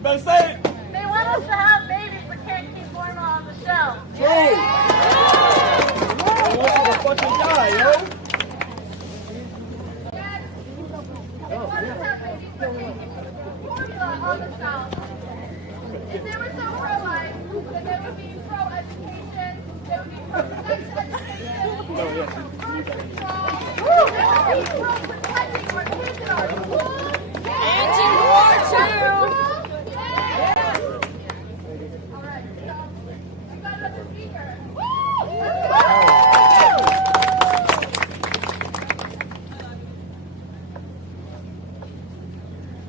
Better say it. They want us to have babies but can't keep formula on the shelf. True. They want you to fucking die, yo. Yes. They want us to have babies but can't keep formula on the shelf. If they were so pro-life, then they would be pro-education, they would be pro-sex education, they would be pro-control, they would be pro-protecting our kids in our schools. Anti-war too!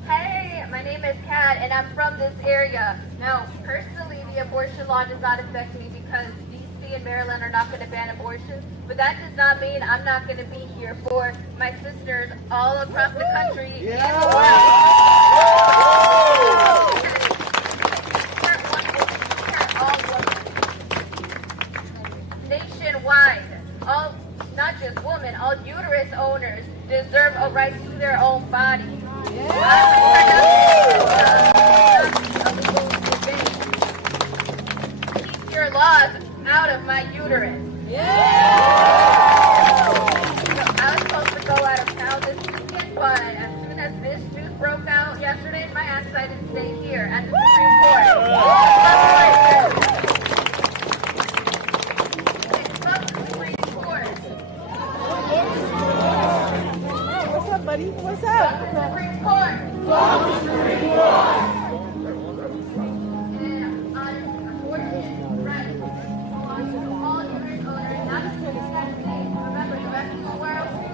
Hey, my name is Kat, and I'm from this area. Now, personally, the abortion law does not affect me because DC and Maryland are not going to ban abortion, but that does not mean I'm not going to be here for my sisters all across the country and the world. Nationwide, all, not just women, all uterus owners deserve a right to their own body. Keep your laws out of my uterus. I was supposed to go out of town this weekend, but as soon as this tooth broke out yesterday in my ass, I decided to stay here at the Supreme Court. Buddy, what's up? Supreme Court. Supreme Court. And on abortion rights, all uterus owners, not just in the United States, remember the rest of the world too.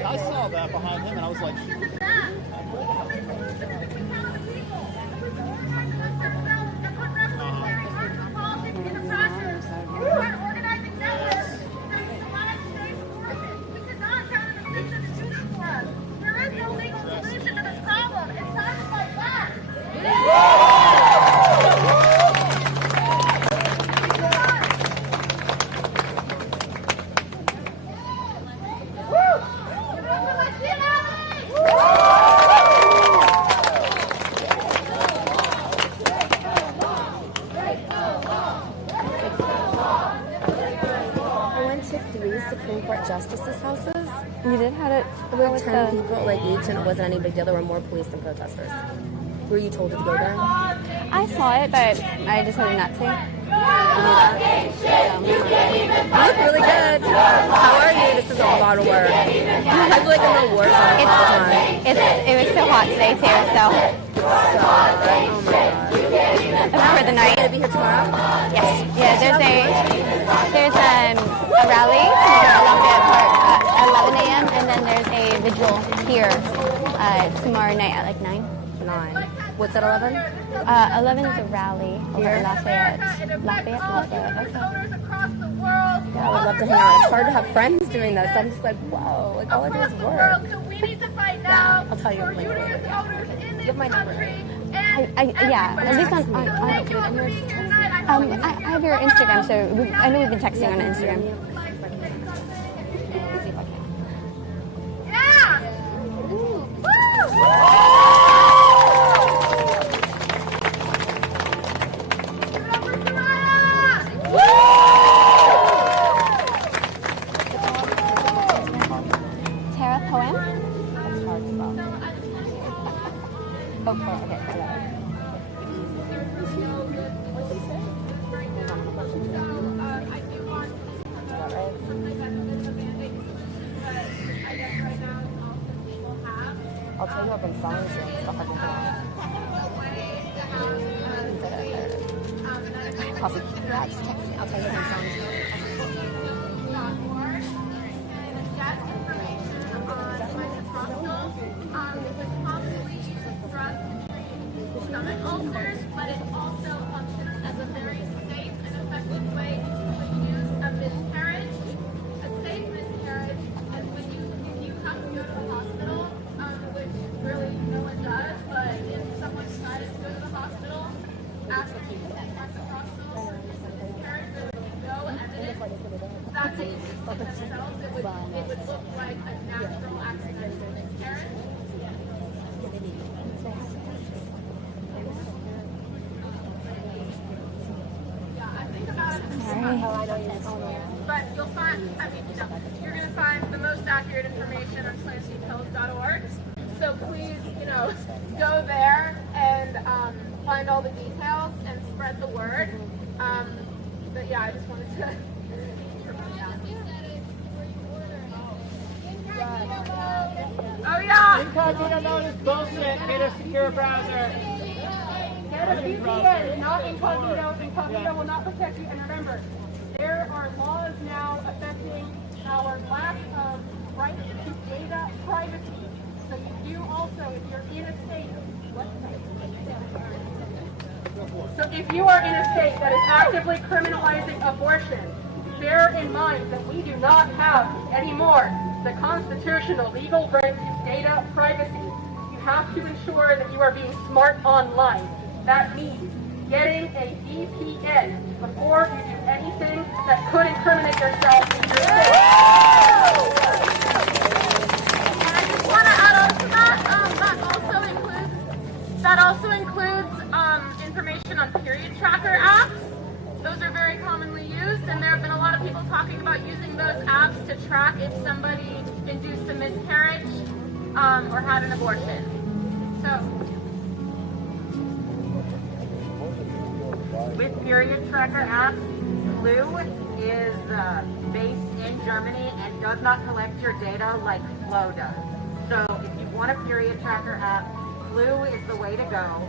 I saw that behind him and I was like, there is no legal solution to this problem. It's time to fight back. I went to 3 Supreme Court justices' houses. You did? How did? There were 10 people like each, and it wasn't any big deal. There were more police than protesters. Were you told to go there? I saw it, but I decided not to. You look really good. How are you? This is a lot of work. I feel like I'm in a war zone all the time. It was so hot today too, so. Oh my god. For the night. Are you gonna be here tomorrow? Yes. Yeah. There's a rally tomorrow along the park at 11 a.m. and then there's a vigil here tomorrow night at like 9. 9. What's at 11? 11 is a rally over at Lafayette. Okay. Yeah, I would love to hang out. It's hard to have friends doing this. I'm just like, whoa, like all I do is work. So we need to fight now. I'll tell you for later. union voters in this Give my number. country. Yeah, at least on I have your Instagram, so I know we've been texting on Instagram. Yeah! Woo! Tara PoAm? That's hard to spell. Oh, okay. I'll tell you I've been selling you and stuff like that. Coffee. Yeah, just text me. I'll tell you I've been selling you. Stomach ulcers, but it also functions as a very safe and effective way to use a miscarriage. A safe miscarriage is when you have to go to the hospital, which really no one does, but if someone decided to go to the hospital after you had reciprocal or miscarriage, there would be no evidence that they with themselves, it would look like a natural accidental miscarriage. But you'll find, you're going to find the most accurate information on SlantyPills.org. So please, go there and find all the details and spread the word. But yeah, I just wanted to. Oh yeah! Incognito mode is bullshit. Get a secure browser. Get a VPN, not incognito. Incognito will not protect you. And remember, there are laws now affecting our lack of right to data privacy. So you do also, if you're in a state, so if you are in a state that is actively criminalizing abortion, bear in mind that we do not have anymore the constitutional legal right to data privacy. You have to ensure that you are being smart online. That means getting a VPN before you do anything that could incriminate yourself in your state. And I just want to add on to that, that also includes information on period tracker apps. Those are very commonly used, and there have been a lot of people talking about using those apps to track if somebody induced a miscarriage or had an abortion. So, with period tracker apps, Blue is based in Germany and does not collect your data like Flow does. So if you want a period tracker app, Flu is the way to go.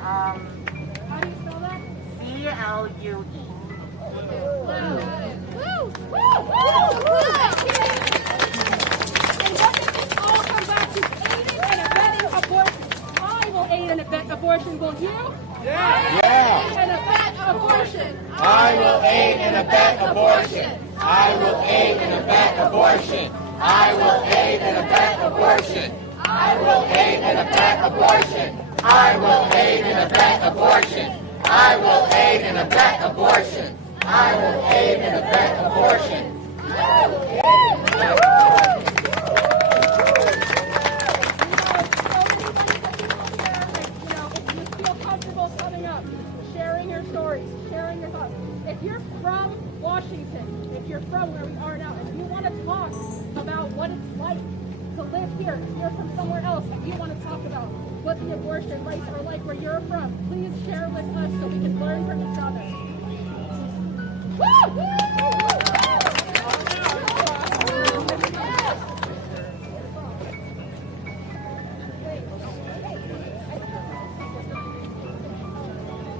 How do you spell that? CLUE. And what does this all come back to? Aiding and abetting abortion. I will aid and abet abortion. Will you? Yeah. Aid and abet abortion. I will aid and abet abortion. I will aid and abet abortion. I will aid and abet abortion. I will aid and abet abortion. I will aid and abet abortion. I will aid and abet abortion. I will aid and abet abortion. If you feel comfortable coming up, sharing your stories, sharing your thoughts. If you're from Washington, if you're from where we are now, and you want to talk about what it's like to live here, if you're from somewhere else, if you want to talk about what the abortion rights are like where you're from, please share with us so we can learn from each other.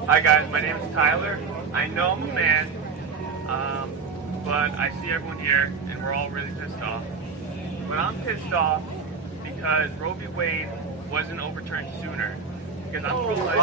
Hi guys, my name is Tyler. I know I'm a man, but I see everyone here and we're all really pissed off. But I'm pissed off because Roe v. Wade wasn't overturned sooner. Because I'm pro-life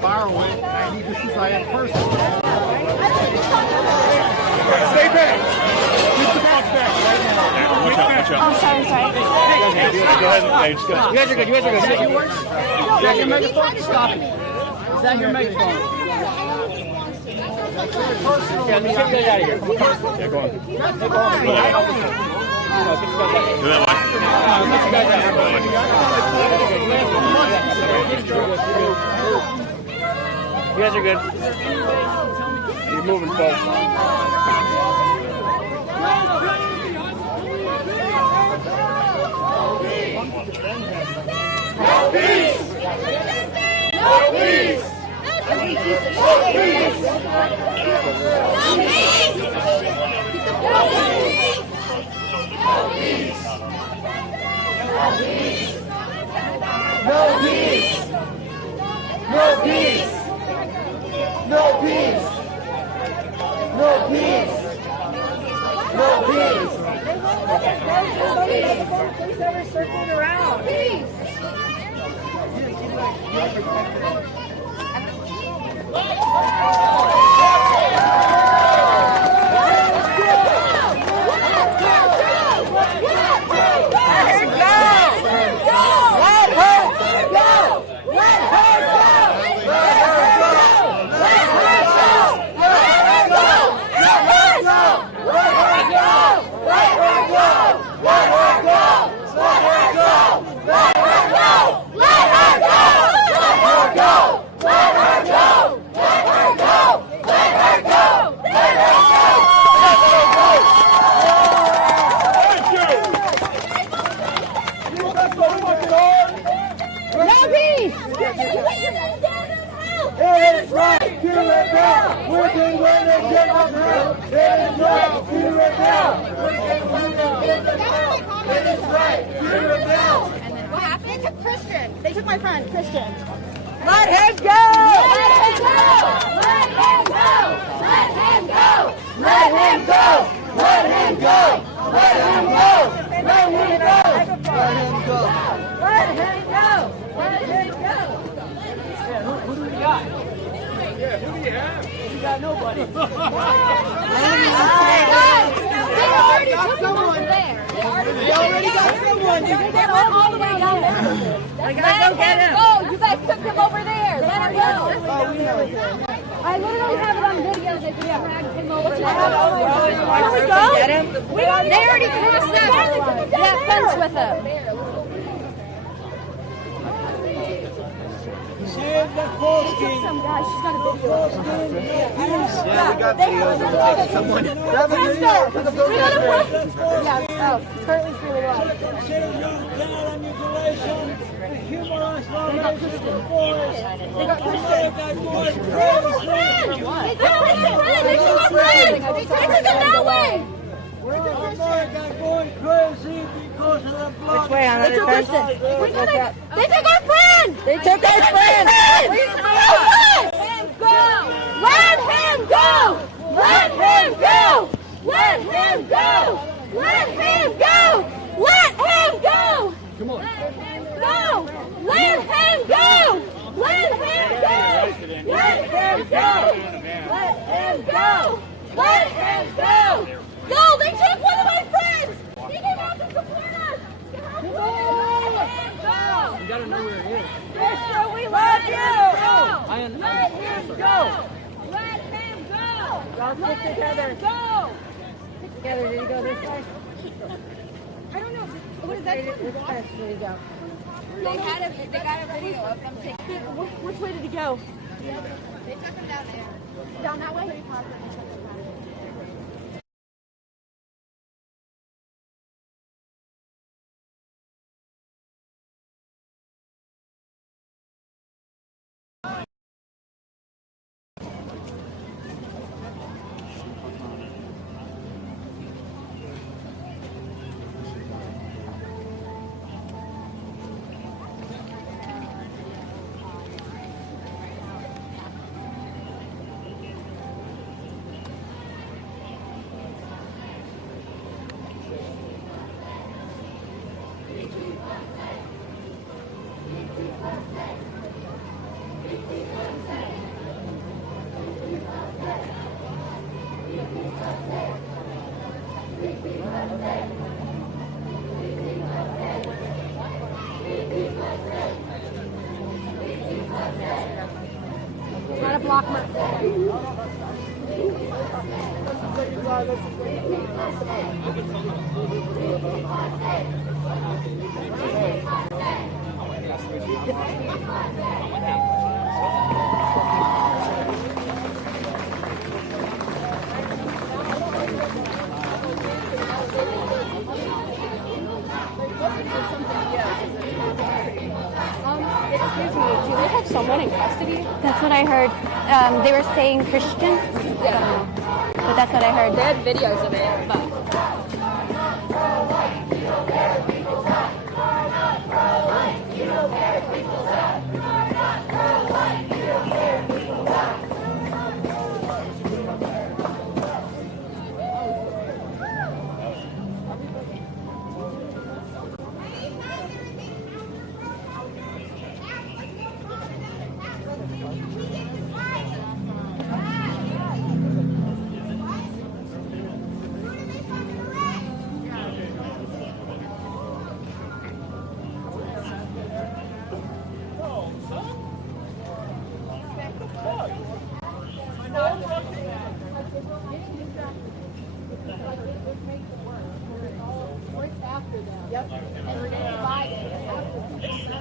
Borrow it. I need to see if I am person. Stay back. Keep the box back right now. Watch out, watch out. Oh, sorry. Go ahead. Hey, just go. You guys are good. You guys are good. Is that your megaphone? Stop it. Is that your megaphone? Yeah, let me get you guys out of here. Yeah, go on. Do that one. let you guys out. You guys are good. You're moving, folks. No peace! No peace! No peace! No peace! No peace! No peace! No peace! No peace! No peace! No peace! No peace! Please ever circled around. Peace. What happened? They took Christian. They took my friend, Christian. Let him go! Let him go! Let him go! Let him go! Let him go! Let him go! Let him go! Let him go! Let him go! Let him go! Let him go! Yeah, who do we got? Yeah, who do you have? We got nobody. They already took him over there. They already got someone. They went all the way down there. I gotta go get him. Go! You guys took him over there. Let him go. I literally have it on video. They just dragged him over there. Can we go? Get him? They already crossed that fence pictures with him. Save the Fortune. Some guy, she's got a video. Yeah, we got videos of it. Someone grab a video. Yeah, oh, Currently's really well. Circumcision, general mutilation, humorous violations of the forest. They got America going crazy. They took it that way. America going crazy because of the blood. Which way, on the other person? They took our friend! They took our friend! Let him go! Let him go! Let him go! Let him go! Let him go! Come on. Let him go! Let him go! Let him go! Let him go! Let him go! Let him go! No, they took one of my friends! He came out to support us! Let him go! You gotta know where it is. Mister, we love you! Let him go! Let him go! Y'all stick together. Go! Stick together. Did he go this way? I don't know. What is that? Did he go? They got a video of them taking. Which way did he go? They took him down there. Down that way? Try to block my. Excuse me, do they have someone in custody? That's what I heard. They were saying Christian. I don't know. But that's what I heard. They had videos of it, but.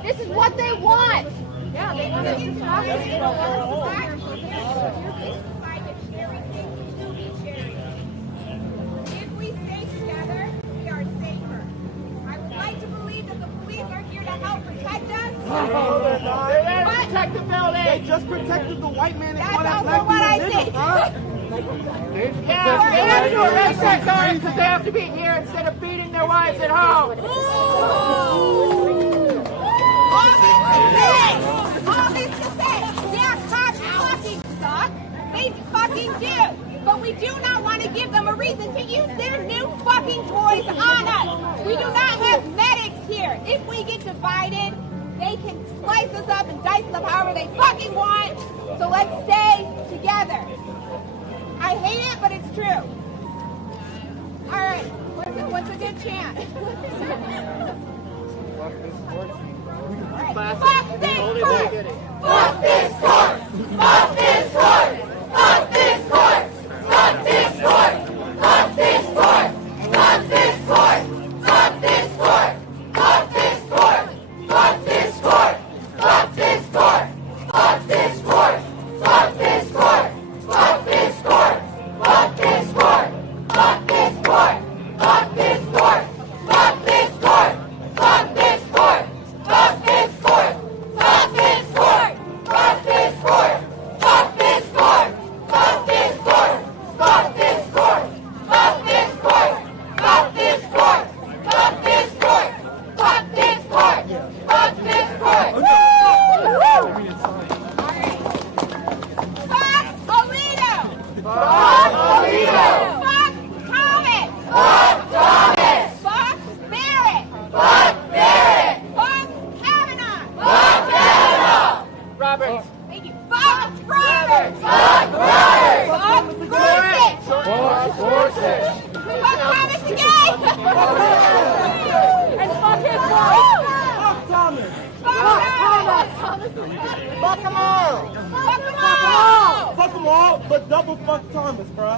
This is what they want. Yeah, they want to get If we stay together, we are safer. I would like to believe that the police are here to help protect us. They're there to protect the building. They just protected the white man. That's also what I think. Yeah, they have to arrest their cars because they have to be here instead of beating their wives at home. All this to say, yeah, cops fucking suck. They fucking do. But we do not want to give them a reason to use their new fucking toys on us. We do not have medics here. If we get divided, they can slice us up and dice us up however they fucking want. So let's stay together. I hate it, but it's true. All right, what's a good chant? Fuck this court! Fuck this court! Fuck this court! Fuck this court! Fuck this court! Fuck this court! Fuck this court! Fuck this court! Fuck them all! Fuck them all! Fuck them all, but double fuck Thomas, bro.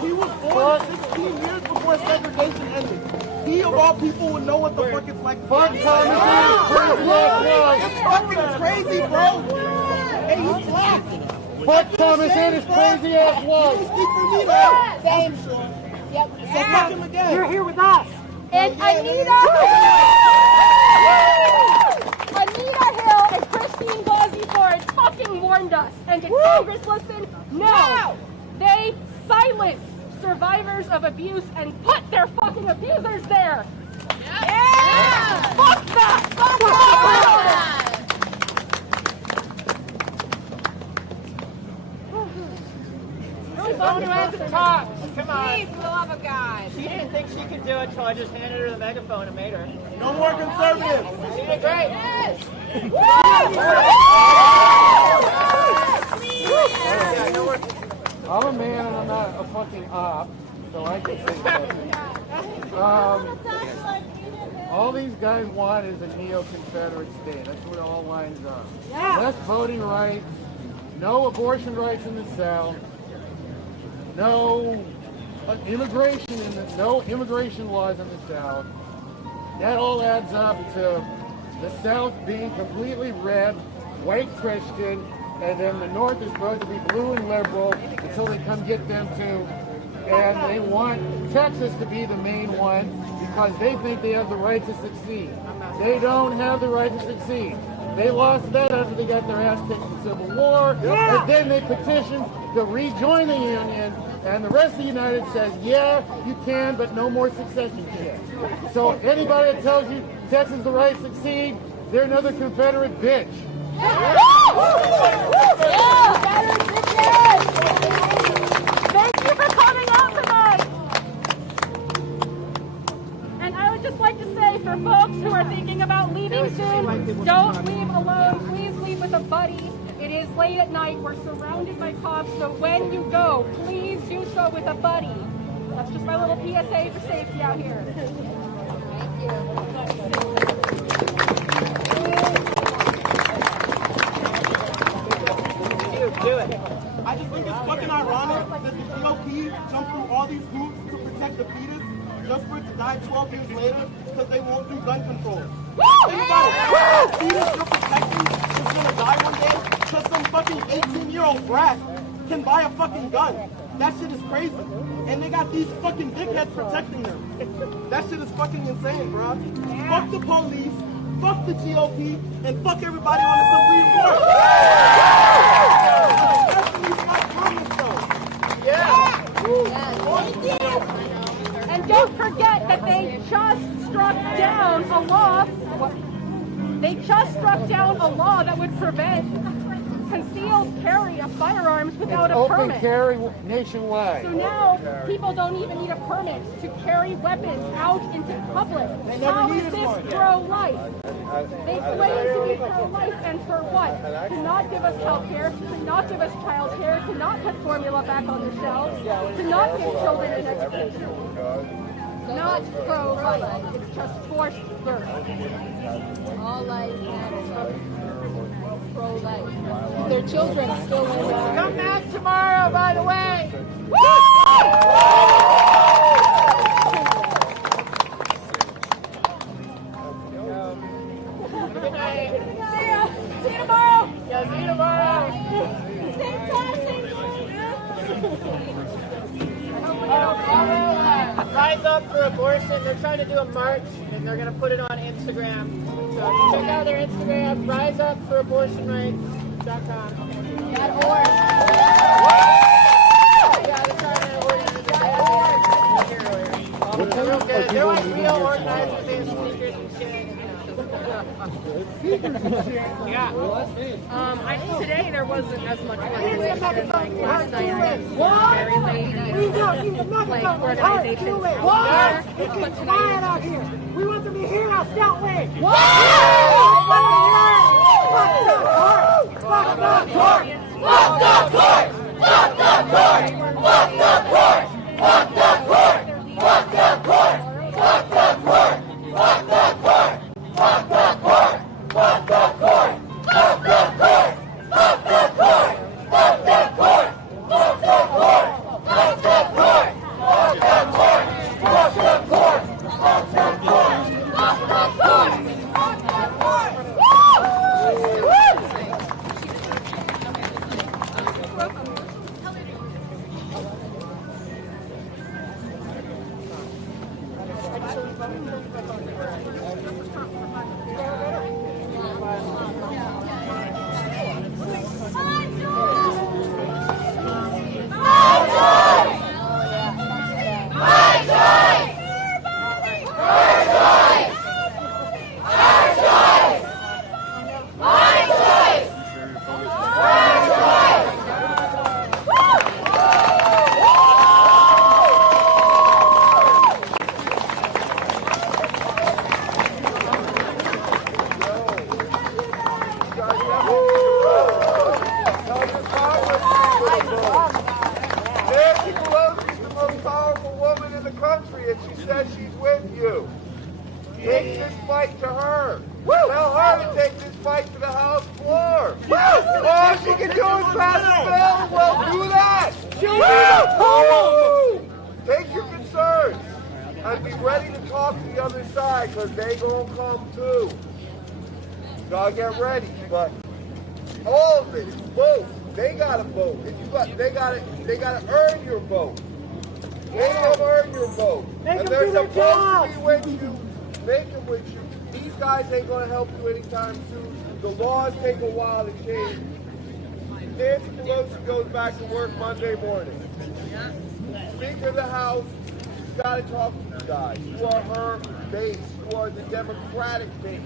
He was born 16 years before segregation ended. He, of all people, would know what the fuck it's like. Fuck Thomas, it's fucking crazy, bro. Hey, he's black. Fuck Thomas and his crazy ass wife. You don't speak for me, though. Same. Yep. So fuck him again. You're here with us. And Anita Hill and Christine Blasey Ford fucking warned us. And did Congress listen? No. They silenced survivors of abuse and put their fucking abusers there. Yeah. Fuck that. Fuck that. Someone who hasn't talked. Come on. Please, for the love of God. She didn't think she could do it, so I just handed her the megaphone and made her. No more conservatives. She did great. Yes. I'm a man and I'm not a fucking op, so I can say something. All these guys want is a neo-Confederate state. That's what it all lines up. Less voting rights, no abortion rights in the South, no immigration laws in the South. That all adds up to the South being completely red, white Christian, and then the North is supposed to be blue and liberal until they come get them too. And they want Texas to be the main one because they think they have the right to succeed. They don't have the right to succeed. They lost that after they got their ass kicked in the Civil War. And then they petitioned to rejoin the Union. And the rest of the United says, yeah, you can, but no more succession shit. So anybody that tells you Texas has the right to succeed, they're another Confederate bitch. Thank you for coming out tonight. And I would just like to say, for folks who are thinking about leaving soon, don't leave alone. Please leave with a buddy. It is late at night. We're surrounded by cops, so when you go, please do so with a buddy. That's just my little PSA for safety out here. Thank you. Do it. I just think it's fucking ironic that the GOP jumped through all these hoops to protect the fetus just for it to die 12 years later because they won't do gun control. Think about it. The fetus you're protecting is gonna die one day because some fucking 18-year-old brat can buy a fucking gun. That shit is crazy. And they got these fucking dickheads protecting them. That shit is fucking insane, bro. Fuck the police, fuck the GOP, and fuck everybody on the Supreme Court. And don't forget that they just struck down a law. They just struck down a law that would prevent concealed carry of firearms without a permit. Open carry nationwide. So now people don't even need a permit to carry weapons out into public. How is this pro-life? They claim to be pro-life, and for what? To not give us health care, to not give us child care, to not put formula back on the shelves, to not give children an education. Not pro-life. It's just forced birth. All life matters. Pro-life. Their children still in Come back tomorrow, by the way. Good night. See ya. See you tomorrow. Yeah, see you tomorrow. Same time, same Rise up for abortion. They're trying to do a march, and they're going to put it on Instagram. So check out their Instagram, riseupforabortionrights.com. .org. Yeah, they're trying to organize it. Real good. They're like real organizers. They have speakers and shit. Yeah. Today there wasn't as much organization like last night. Very late. Like organizations out there. But tonight out here. We want to be here out that way. Fuck the court! Fuck the court! Fuck the court! Fuck the court! Fuck the court! Fuck the court! Fuck the court! Fuck the court! Fuck the court! Fuck the court! They gotta earn your vote. They don't earn your vote. And they're supposed to be with you, make it with you. These guys ain't gonna help you anytime soon. The laws take a while to change. Nancy Pelosi goes back to work Monday morning. Speaker of the House, she's gotta talk to you guys. You are her base. You are the Democratic base.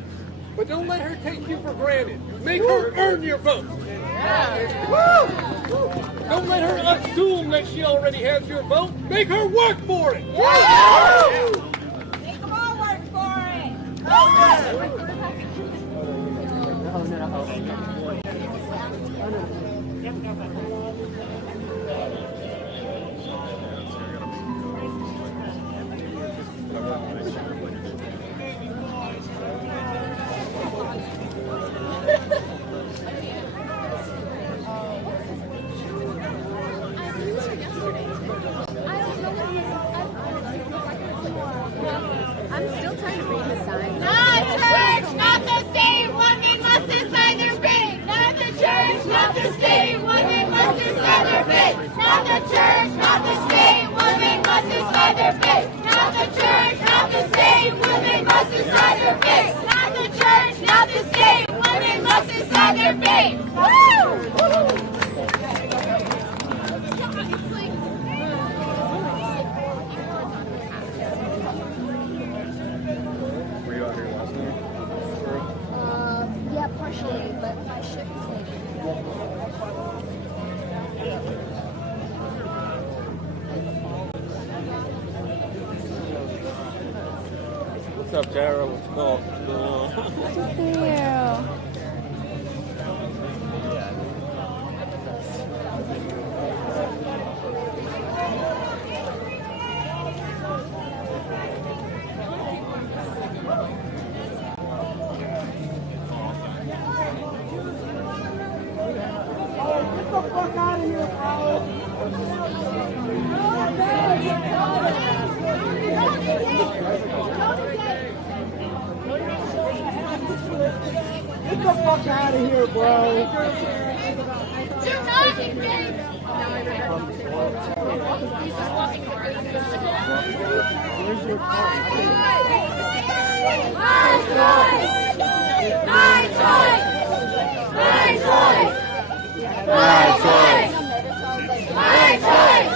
But don't let her take you for granted. Make her earn your vote. Don't let her assume that she already has your vote. Make her work for it. Make them all work for it. I'm still trying to read the sign. Not church, not the state. Women must decide their fate. Not the church, not the state. Women must decide their fate. Not the church, not the state. Women must decide their fate. Not the church, not the state. Women must decide their fate. Not the church, not the state. Women must decide their fate. Woo! Yeah, partially, but my ship is like. What's up, Tara? What's going on? Good to see you. Get the fuck out of here, Howard. Get the fuck out of here, bro. Do not engage. Where's your car? My choice. My choice. My choice. My choice. My choice.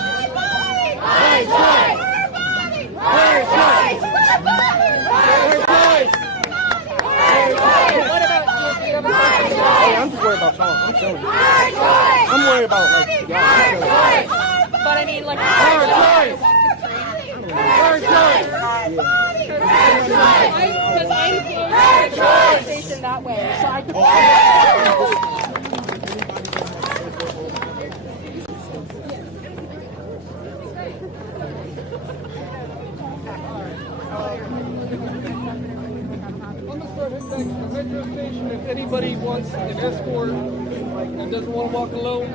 My choice. Her choice. Hey, I'm just worried about Tom. I'm chilling. I'm worried about like y'all. But I mean, like, Her choice. Her choice. because I'm close station that way, so I could. The metro station, if anybody wants an escort and doesn't want to walk alone,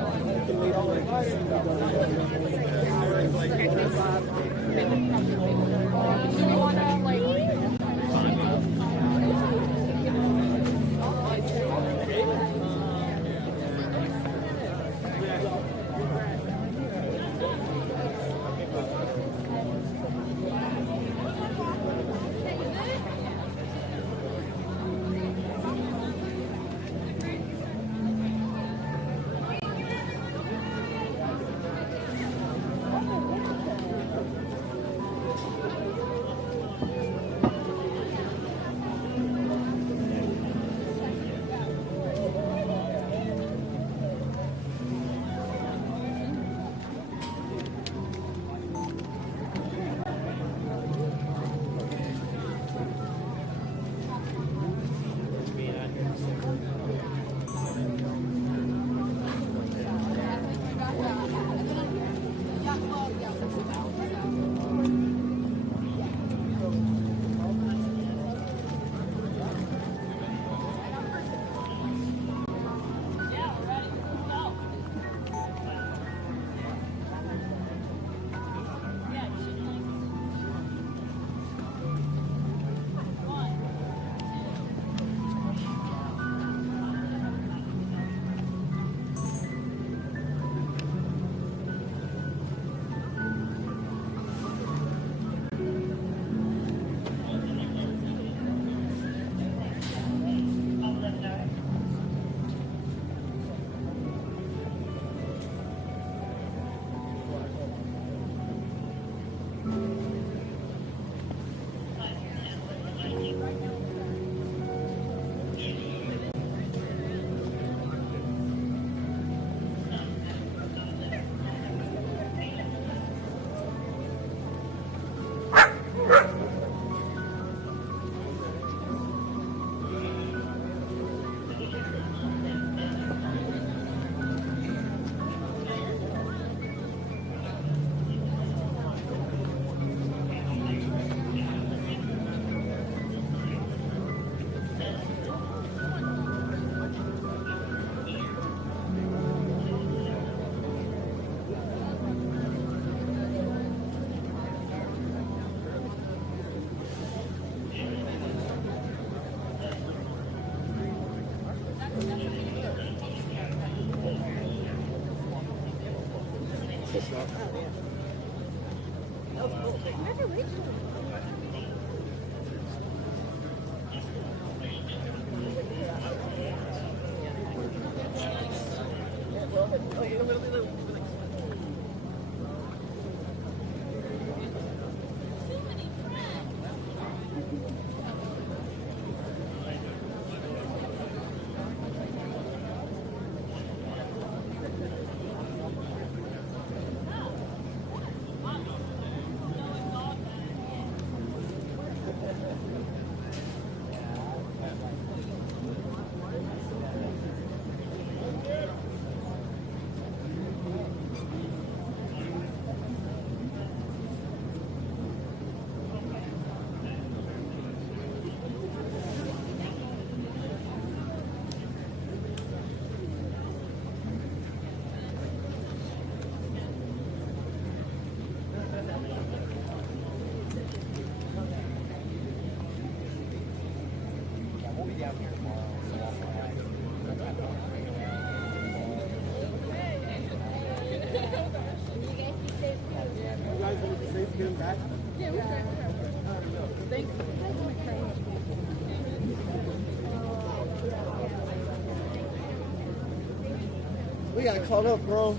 We got caught up, bro.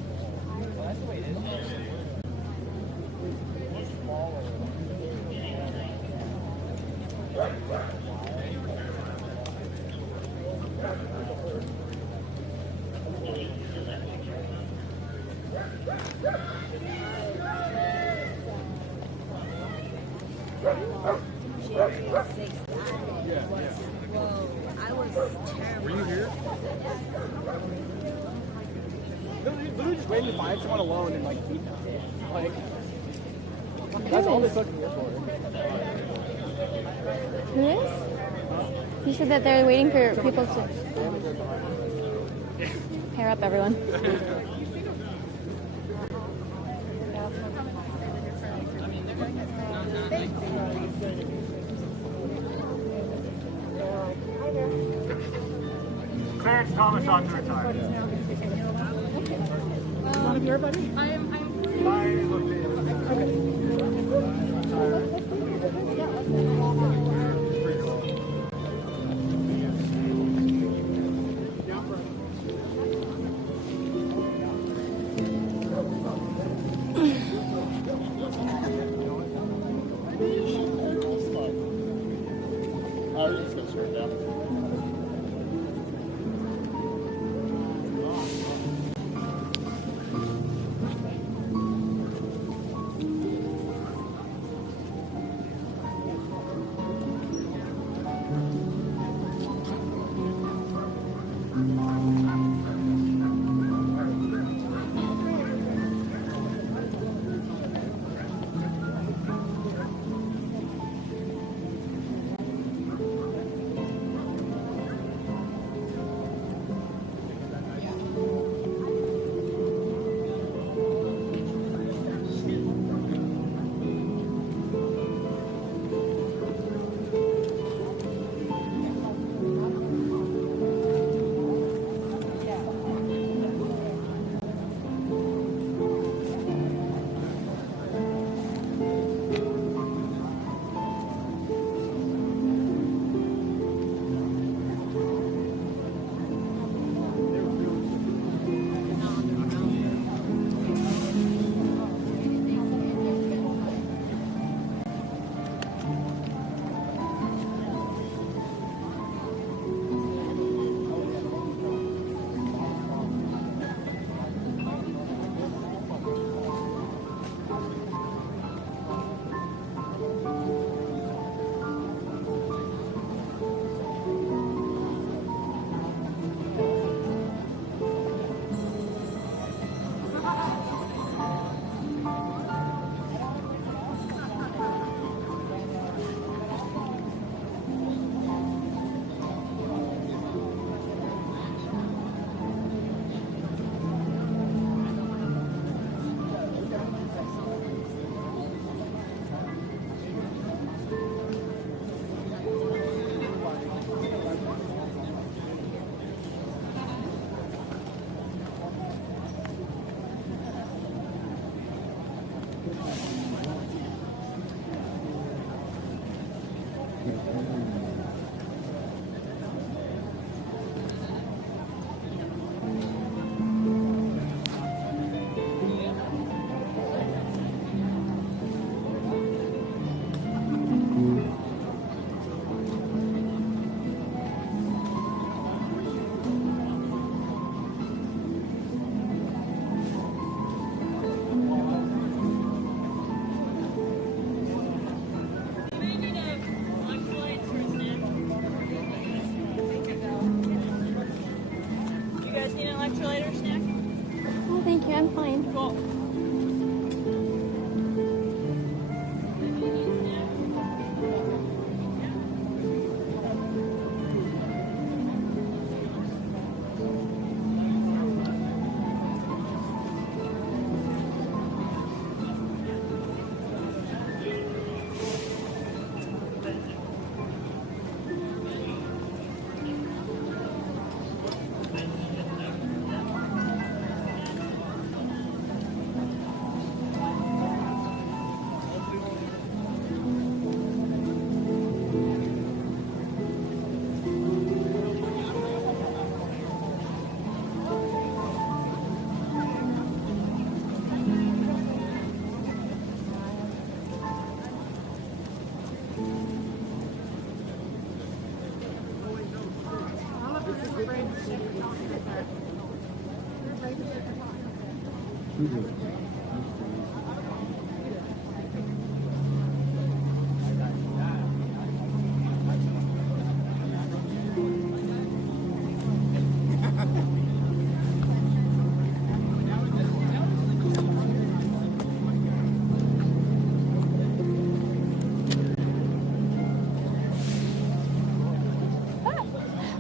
Were you here? Literally just waiting to find someone alone and like beat them. Like, that's all they're fucking here for. Who is? You said that they're waiting for people to pair up, everyone. Clarence Thomas ought to retire. One of your buddies?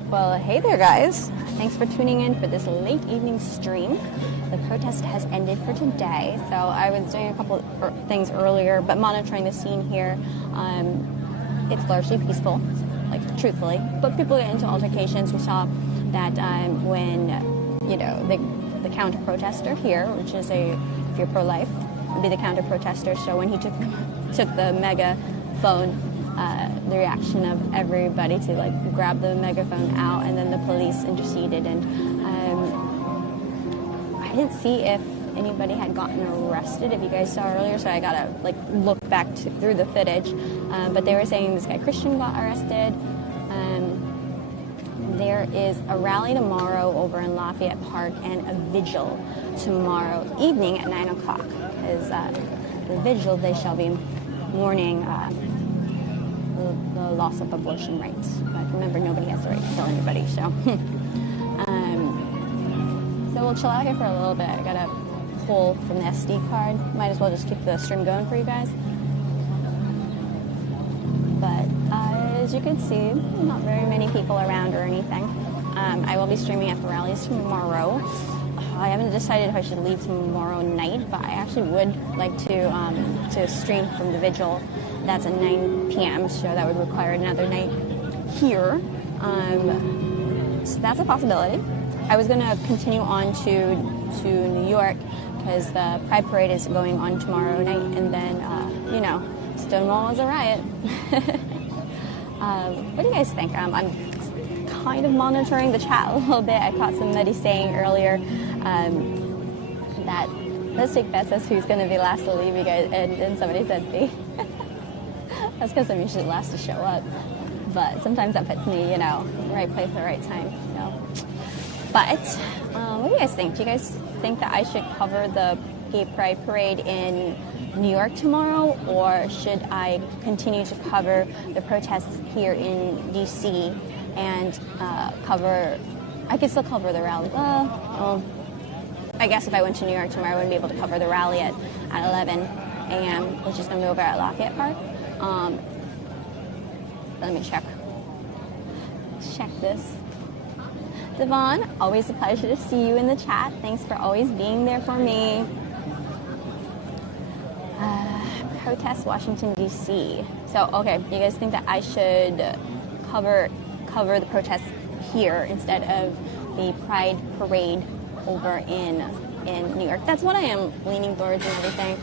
Well, hey there, guys. Thanks for tuning in for this late evening stream. The protest has ended for today, so I was doing a couple things earlier, but monitoring the scene here. It's largely peaceful, like truthfully, but people get into altercations. We saw that when, you know, the counter-protester here, which is if you're pro-life, would be the counter-protester. So when he took the megaphone, the reaction of everybody to like grab the megaphone out, and then the police interceded, and I didn't see if anybody had gotten arrested, if you guys saw earlier, so I gotta like look back through the footage, but they were saying this guy Christian got arrested. There is a rally tomorrow over in Lafayette Park and a vigil tomorrow evening at 9 o'clock, because the vigil, they shall be mourning the loss of abortion rights. But remember, nobody has the right to kill anybody, so. So we'll chill out here for a little bit. I gotta pull from the SD card. Might as well just keep the stream going for you guys. But as you can see, not very many people around or anything. I will be streaming at the rallies tomorrow. I haven't decided if I should leave tomorrow night, but I actually would like to stream from the vigil. That's at 9 p.m., so that would require another night here. So that's a possibility. I was going to continue on to New York, because the Pride Parade is going on tomorrow night, and then, you know, Stonewall is a riot. What do you guys think? I'm kind of monitoring the chat a little bit. I caught somebody saying earlier that let's take bets as who's going to be last to leave, you guys, and somebody said me. That's because I'm usually last to show up, but sometimes that puts me, you know, right place at the right time, you know. But what do you guys think? Do you guys think that I should cover the Gay Pride Parade in New York tomorrow, or should I continue to cover the protests here in DC and cover? I could still cover the rally. Well, I guess if I went to New York tomorrow, I wouldn't be able to cover the rally at 11 a.m., which is going to be over at Lafayette Park. Let me check this. Devon, always a pleasure to see you in the chat. Thanks for always being there for me. Protest Washington, D.C. So, okay, you guys think that I should cover the protests here instead of the Pride Parade over in New York? That's what I am leaning towards and everything.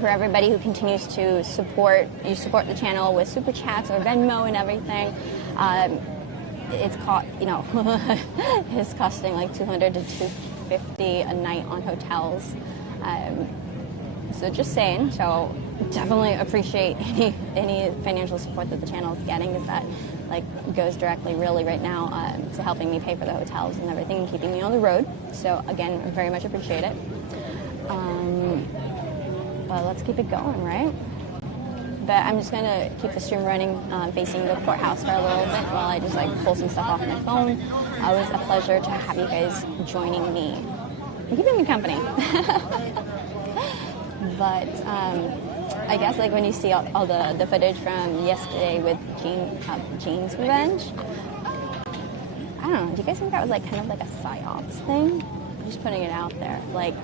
For everybody who continues to support the channel with super chats or Venmo and everything. It's costing like $200 to $250 a night on hotels. So just saying. So definitely appreciate any financial support that the channel is getting, because that like goes directly really right now to helping me pay for the hotels and everything and keeping me on the road. So again, very much appreciate it. But let's keep it going, right? But I'm just going to keep the stream running facing the courthouse for a little bit while I just like pull some stuff off my phone. Always a pleasure to have you guys joining me and keeping me company. But I guess like when you see all the footage from yesterday with Jane's Revenge, I don't know, do you guys think that was like kind of like a psyops thing? I'm just putting it out there. Like,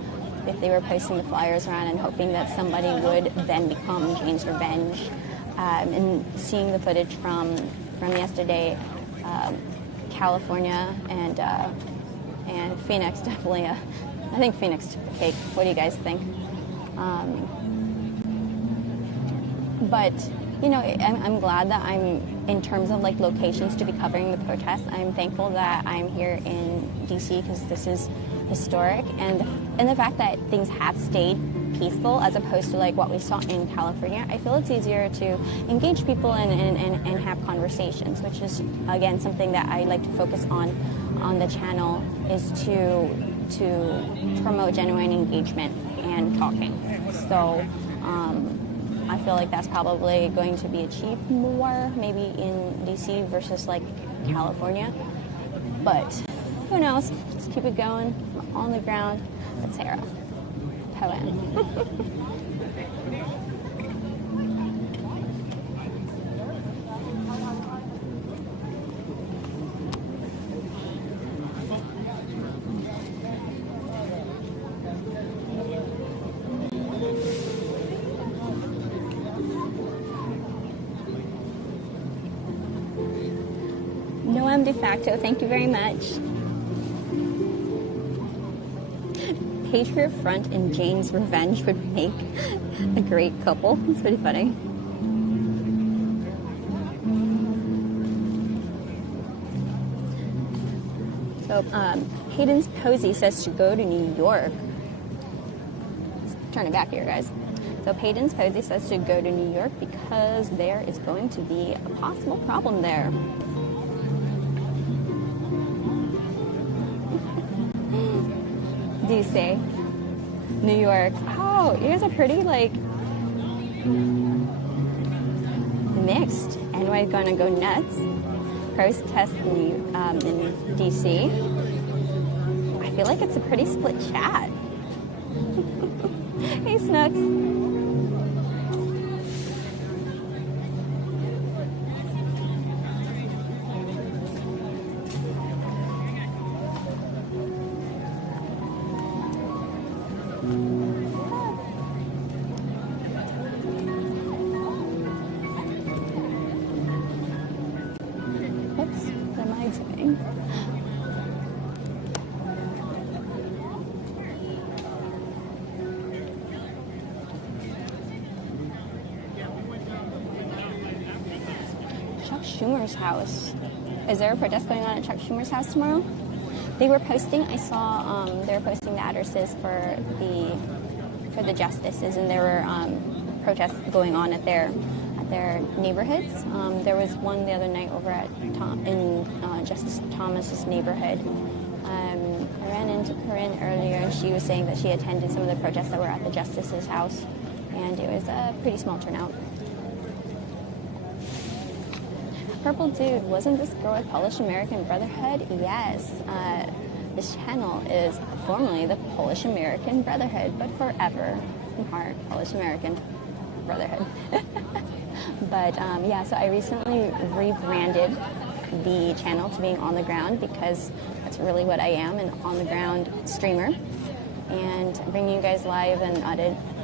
if they were posting the flyers around and hoping that somebody would then become Jane's Revenge. And seeing the footage from yesterday, California and Phoenix, definitely, I think Phoenix took the cake. What do you guys think? But, you know, I'm glad that I'm, in terms of like locations to be covering the protests, I'm thankful that I'm here in DC, because this is historic, and the fact that things have stayed peaceful as opposed to like what we saw in California. I feel it's easier to engage people and have conversations, which is again something that I like to focus on the channel, is to promote genuine engagement and talking. So I feel like that's probably going to be achieved more maybe in DC versus like California, but who knows? Let's keep it going. We're on the ground. That's Sarah. PoAm. Noam de facto, thank you very much. Patriot Front and Jane's Revenge would make a great couple. It's pretty funny. So, Hayden's Posey says to go to New York. Let's turn it back here, guys. So, Hayden's Posey says to go to New York because there is going to be a possible problem there. Do you say? New York. Oh, you guys are pretty, like, mixed. Anybody's gonna go nuts? Protest in DC. I feel like it's a pretty split chat. Hey, Snooks. Schumer's house. Is there a protest going on at Chuck Schumer's house tomorrow? They were posting. I saw they were posting the addresses for the justices, and there were protests going on at their neighborhoods. There was one the other night over at Justice Thomas's neighborhood. I ran into Corinne earlier, and she was saying that she attended some of the protests that were at the justice's house, and it was a pretty small turnout. Purple Dude, wasn't this girl with Polish American Brotherhood? Yes. This channel is formerly the Polish American Brotherhood, but forever in heart, Polish American Brotherhood. But yeah, so I recently rebranded the channel to being On the Ground because that's really what I am, an on the ground streamer. And bringing you guys live and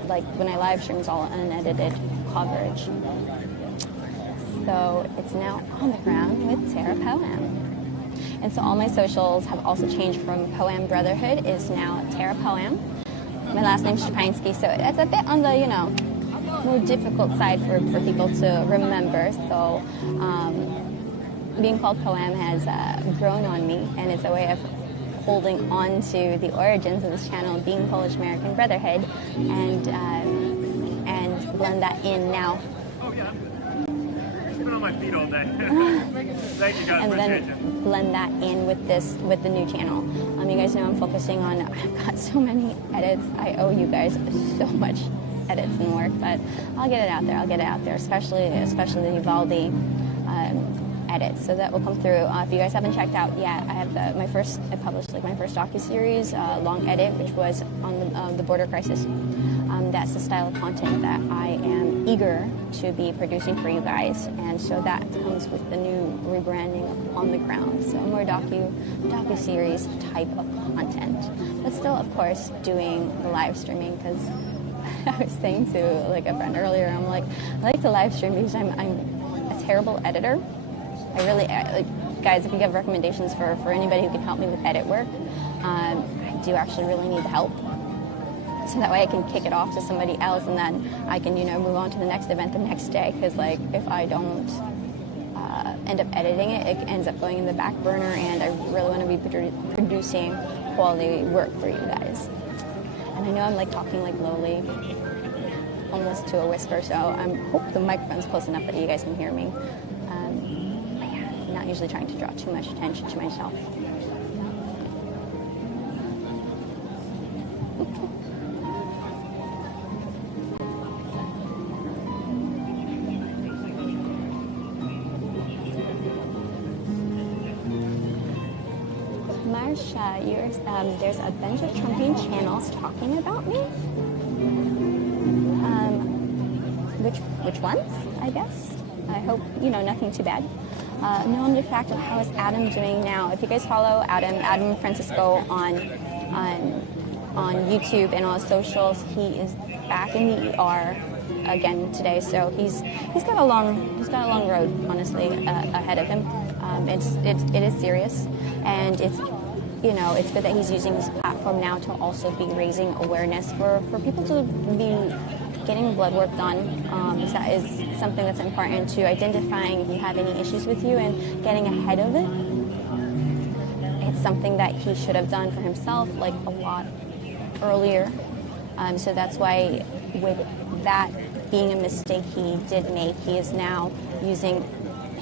like when I live stream, it's all unedited coverage. So it's now On the Ground with Sarah PoAm. And so all my socials have also changed from PoAm Brotherhood is now Tara PoAm. My last name's Szczepański, so it's a bit on the, you know, more difficult side for people to remember. So being called PoAm has grown on me, and it's a way of holding on to the origins of this channel being Polish American Brotherhood and blend that in now. Been on my feet all day. Thank you guys and for then attention. Blend that in with the new channel. You guys know I'm focusing on, I've got so many edits. I owe you guys so much edits and work, but I'll get it out there, especially the Uvalde edits. So that will come through. If you guys haven't checked out yet, I have I published like my first docuseries, long edit, which was on the border crisis. That's the style of content that I am eager to be producing for you guys, and so that comes with the new rebranding of On the Ground. So more docu-series type of content, but still, of course, doing the live streaming because I was saying to like a friend earlier, I'm like, I like to live stream because I'm a terrible editor. I really, guys, if you have recommendations for anybody who can help me with edit work, I do actually really need help. So that way I can kick it off to somebody else, and then I can, move on to the next event the next day. Because, like, if I don't end up editing it, it ends up going in the back burner, and I really want to be producing quality work for you guys. And And I know I'm like talking like lowly, almost to a whisper, so I hope the microphone's close enough that you guys can hear me. But yeah, I'm not usually trying to draw too much attention to myself. Marsha, there's a bunch of Trumpian channels talking about me. Which ones, I guess? I hope, nothing too bad. Known de facto, how is Adam doing now? If you guys follow Adam Francisco on YouTube and on socials, he is back in the ER again today. So he's got a long road, honestly, ahead of him. It is serious, and it's good that he's using his platform now to also be raising awareness for people to be getting blood work done. That is something that's important to identifying if you have any issues with you and getting ahead of it. It's something that he should have done for himself like a lot earlier. So that's why with that being a mistake he did make, he is now using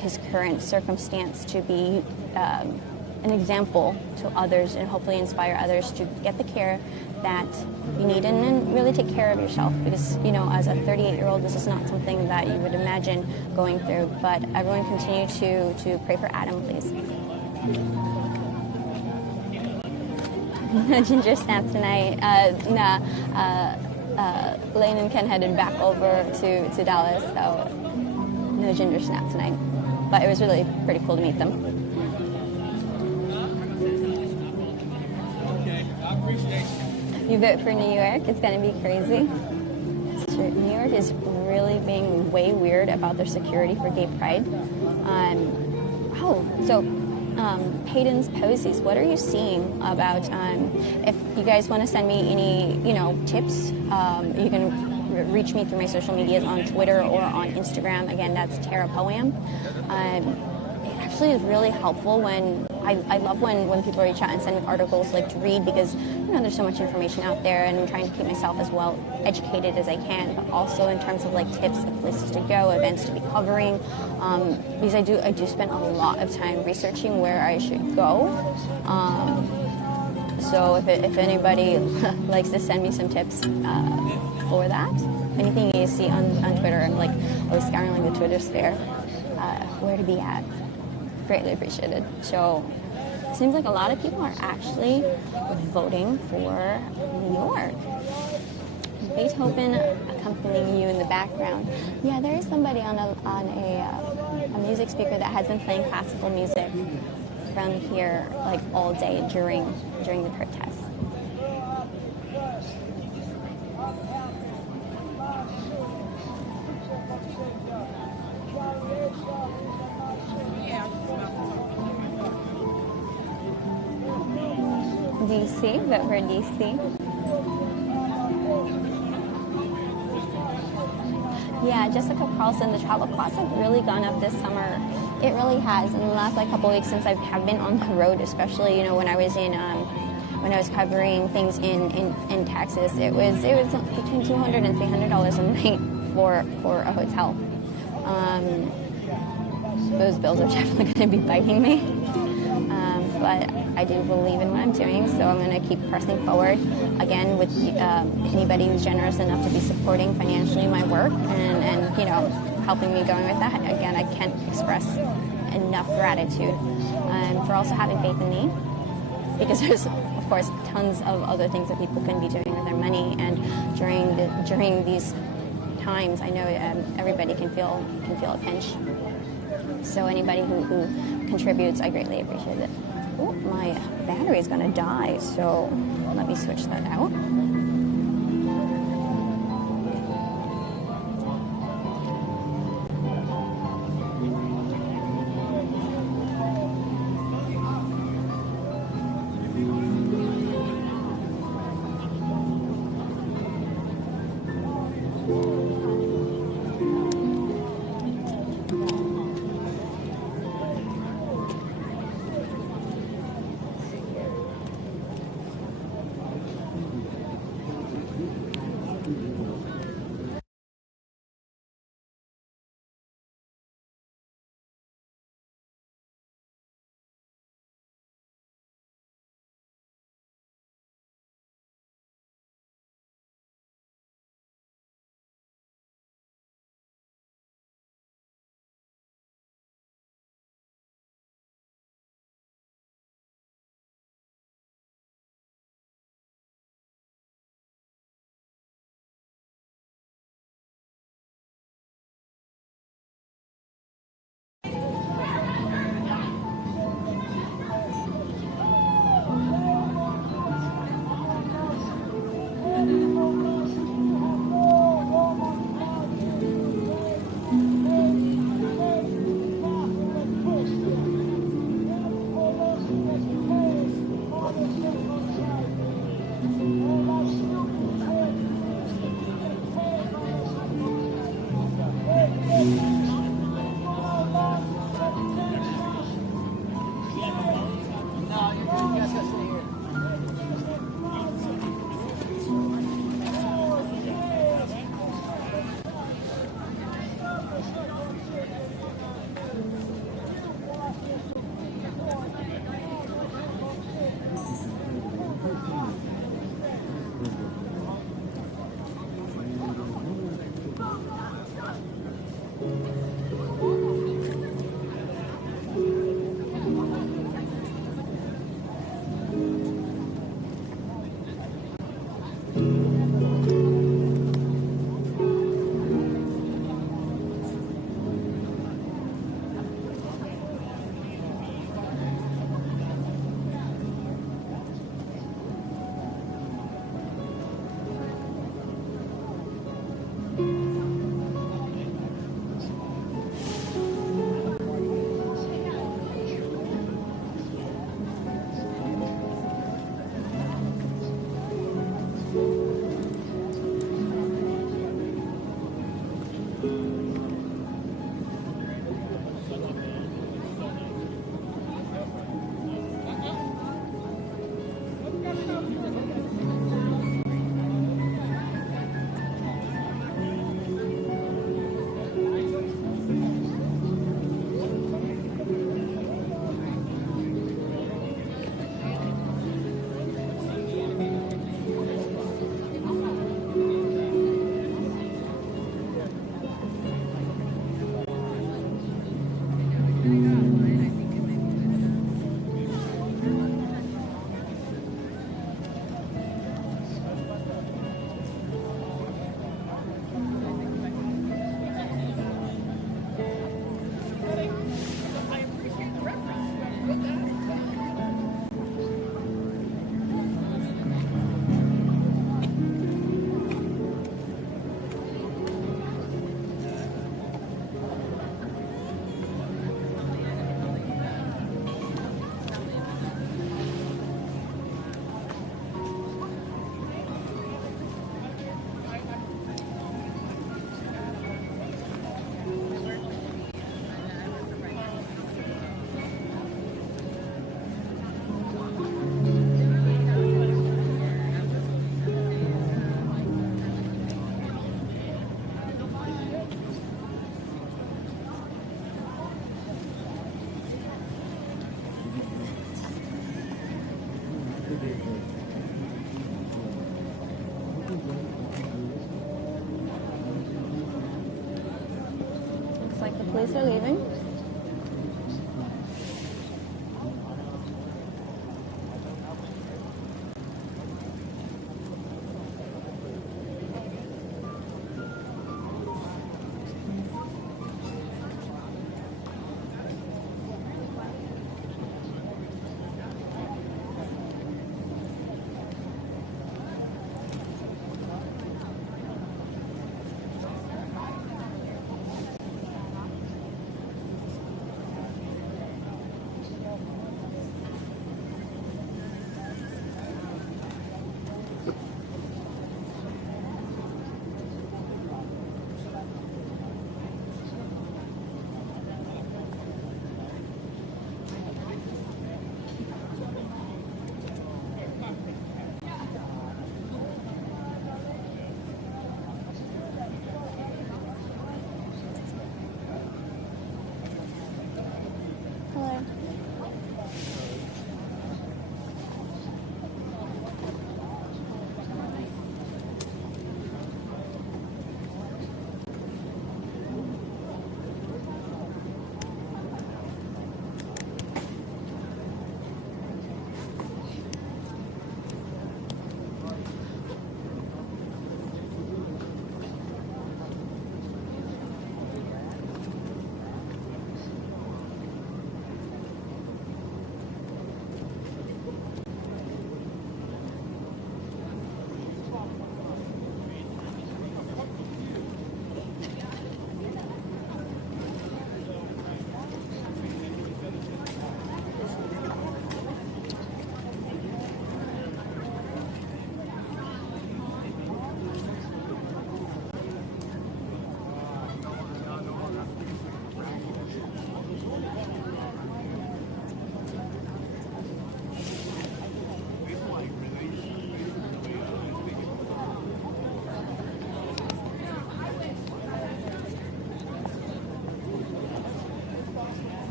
his current circumstance to be an example to others and hopefully inspire others to get the care that you need and then really take care of yourself, because as a 38-year-old, this is not something that you would imagine going through. But everyone continue to pray for Adam, please. Ginger snap tonight. Lane and Ken headed back over to Dallas, so no ginger snap tonight. But it was really pretty cool to meet them. You vote for New York, it's going to be crazy. It's true. New York is really being way weird about their security for gay pride. Peyton's Posies, what are you seeing about, if you guys want to send me any, tips, you can reach me through my social medias on Twitter or on Instagram. Again, that's PoAm. It actually is really helpful when I love when people reach out and send me articles like to read, because there's so much information out there, and I'm trying to keep myself as well educated as I can, but also in terms of like tips of places to go, events to be covering, because I do spend a lot of time researching where I should go. So if anybody likes to send me some tips for that, anything you see on Twitter, I'm like always scouring like the Twitter sphere, where to be at. Greatly appreciated. So it seems like a lot of people are actually voting for New York. Beethoven accompanying you in the background. Yeah, there is somebody on a music speaker that has been playing classical music from here like all day during the protest. DC, vote for DC. Yeah, Jessica Carlson, the travel costs have really gone up this summer. It really has. In the last couple weeks since I have been on the road, especially when I was covering things in Texas, it was between $200 and $300 a night for a hotel. Those bills are definitely going to be biting me. But I do believe in what I'm doing, so I'm going to keep pressing forward. Again, with anybody who's generous enough to be supporting financially my work and helping me going with that. Again, I can't express enough gratitude for also having faith in me, because there's, of course, tons of other things that people can be doing with their money, and during these times, I know everybody can feel a pinch. So anybody who contributes, I greatly appreciate it. Oh, my battery is going to die, so let me switch that out. Police are leaving.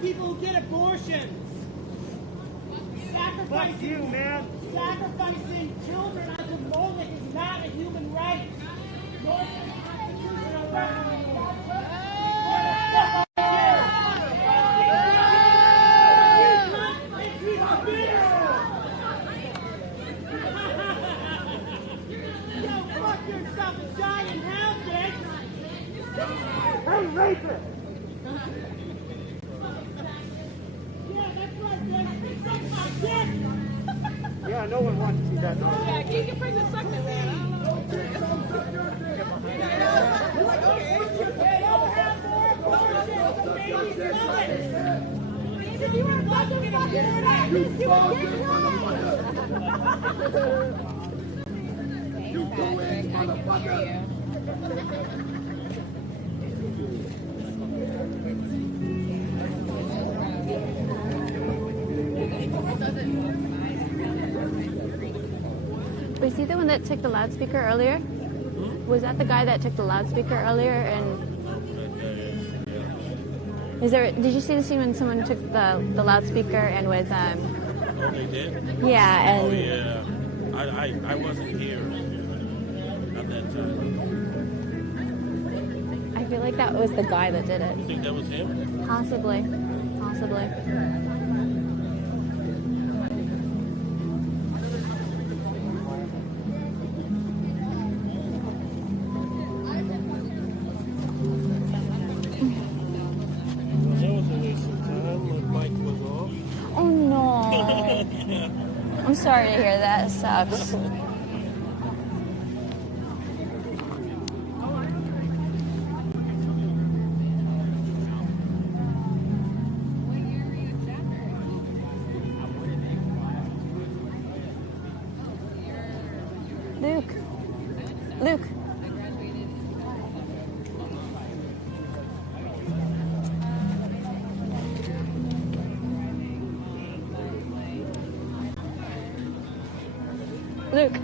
people who get abortions. Sacrificing, you, man. Sacrificing children as a moment is not a human right. Nor is it a constitutional right. Hey, racist! Yeah, that's right, bitch. Suck my dick! Yeah, no one wants to see that. Yeah, you can bring the sucker, man. They don't have more abortions. The babies love it. If you were fucking abortion, you would get You do it, motherfucker! Was he the one that took the loudspeaker earlier? Was that the guy that took the loudspeaker earlier? And is there? Did you see the scene when someone took the loudspeaker and was Oh, they did? Yeah, and oh yeah, I wasn't here at that time. I feel like that was the guy that did it. You think that was him? Possibly. I'm sorry to hear that. It sucks. Luke. Luke,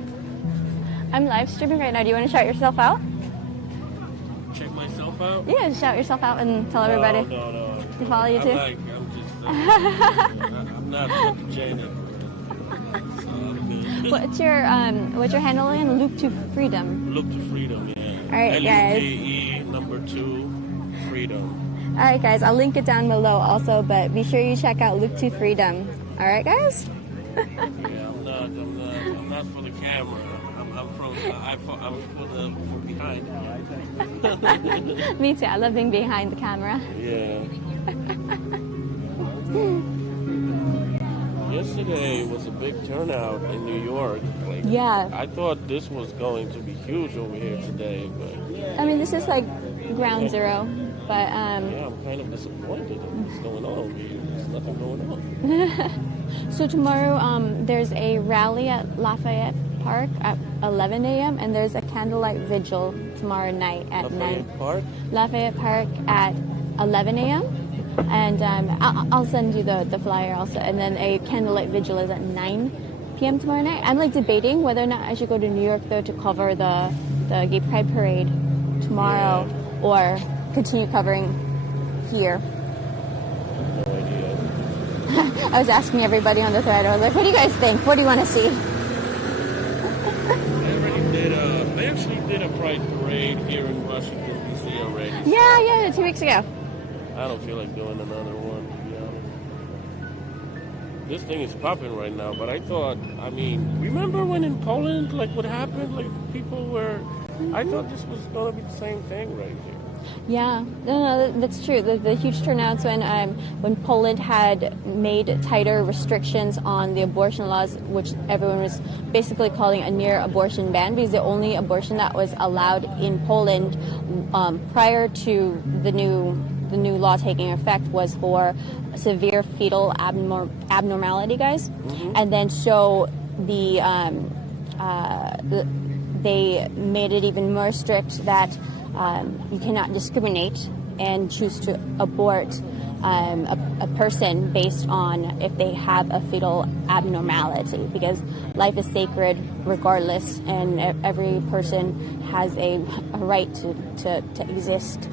I'm live streaming right now. Do you want to shout yourself out? Check myself out? Yeah, shout yourself out and tell everybody. No. To follow you too. I'm not jaded. What's your handle again? Luke to Freedom. Luke to Freedom, yeah. All right, guys. LUKE2 Freedom. All right, guys. I'll link it down below also, but be sure you check out Luke to Freedom. All right, guys. Yeah, I'm not for the camera. I'm for behind. Me too. I love being behind the camera. Yeah. Yesterday was a big turnout in New York. Yeah. I thought this was going to be huge over here today, but I mean, this is like ground zero, but yeah, I'm kind of disappointed in what's going on over here. There's nothing going on. So tomorrow, there's a rally at Lafayette Park at 11 a.m. and there's a candlelight vigil tomorrow night at 9. Lafayette Park at 11 a.m. And I'll send you the flyer also. And then a candlelight vigil is at 9 p.m. tomorrow night. I'm like debating whether or not I should go to New York though to cover the Gay Pride Parade tomorrow or continue covering here. I was asking everybody on the thread. I was like, "What do you guys think? What do you want to see?" They actually did a Pride Parade here in Washington, D.C. already. Yeah, 2 weeks ago. I don't feel like doing another one, to be honest. This thing is popping right now, but I thought, remember when in Poland, like what happened? Like people were, I thought this was going to be the same thing right here. Yeah, no, that's true. The huge turnouts when Poland had made tighter restrictions on the abortion laws, which everyone was basically calling a near abortion ban, because the only abortion that was allowed in Poland prior to the new law taking effect was for severe fetal abnormality, guys. Mm-hmm. And then so they made it even more strict that you cannot discriminate and choose to abort a person based on if they have a fetal abnormality, because life is sacred regardless, and every person has a right to exist